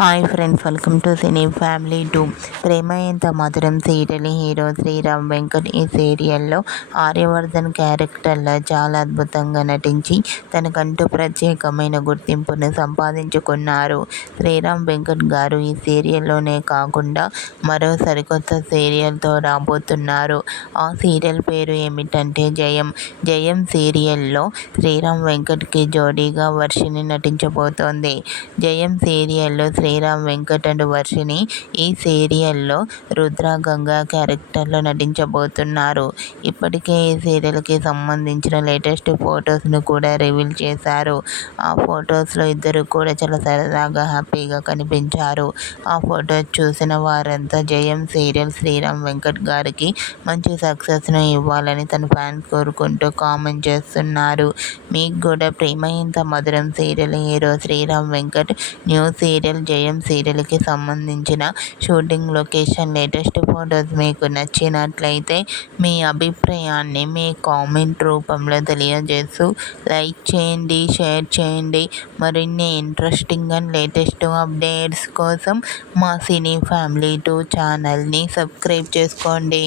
Hi friends, welcome to cine family 2. ప్రేమ ఎంత మధురం serial hero Sriram Venkat ఈ సీరియల్లో ఆర్యవర్ధన్ క్యారెక్టర్లో చాలా అద్భుతంగా నటించి తనకంటూ ప్రత్యేకమైన గుర్తింపును సంపాదించుకున్నారు. శ్రీరామ్ వెంకట్ గారు ఈ సీరియల్లోనే కాకుండా మరో సరికొత్త సీరియల్తో రాబోతున్నారు. ఆ సీరియల్ పేరు ఏమిటంటే జయం. జయం సీరియల్లో శ్రీరామ్ వెంకట్కి జోడీగా వర్షిణి నటించబోతోంది. జయం సీరియల్లో శ్రీరామ్ వెంకట్ అండ్ వర్షిణి ఈ సీరియల్లో రుద్ర గంగా క్యారెక్టర్లో నటించబోతున్నారు. ఇప్పటికే ఈ సీరియల్కి సంబంధించిన లేటెస్ట్ ఫొటోస్ను కూడా రివీల్ చేశారు. ఆ ఫొటోస్లో ఇద్దరు కూడా చాలా సరదాగా హ్యాపీగా కనిపించారు. ఆ ఫొటోస్ చూసిన వారంతా జయం సీరియల్ శ్రీరామ్ వెంకట్ గారికి మంచి సక్సెస్ను ఇవ్వాలని తన ఫ్యాన్స్ కోరుకుంటూ కామెంట్ చేస్తున్నారు. మీకు కూడా Prema Intha Madhuram serial hero Sriram Venkat new serial Jayam సీరియల్కి సంబంధించిన షూటింగ్ లొకేషన్ లేటెస్ట్ ఫొటోస్ మీకు నచ్చినట్లయితే మీ అభిప్రాయాన్ని మీ కామెంట్ రూపంలో తెలియజేస్తూ లైక్ చేయండి, షేర్ చేయండి. మరిన్ని ఇంట్రెస్టింగ్ అండ్ లేటెస్ట్ అప్డేట్స్ కోసం మా సినీ ఫ్యామిలీ 2 ఛానల్ని సబ్స్క్రైబ్ చేసుకోండి.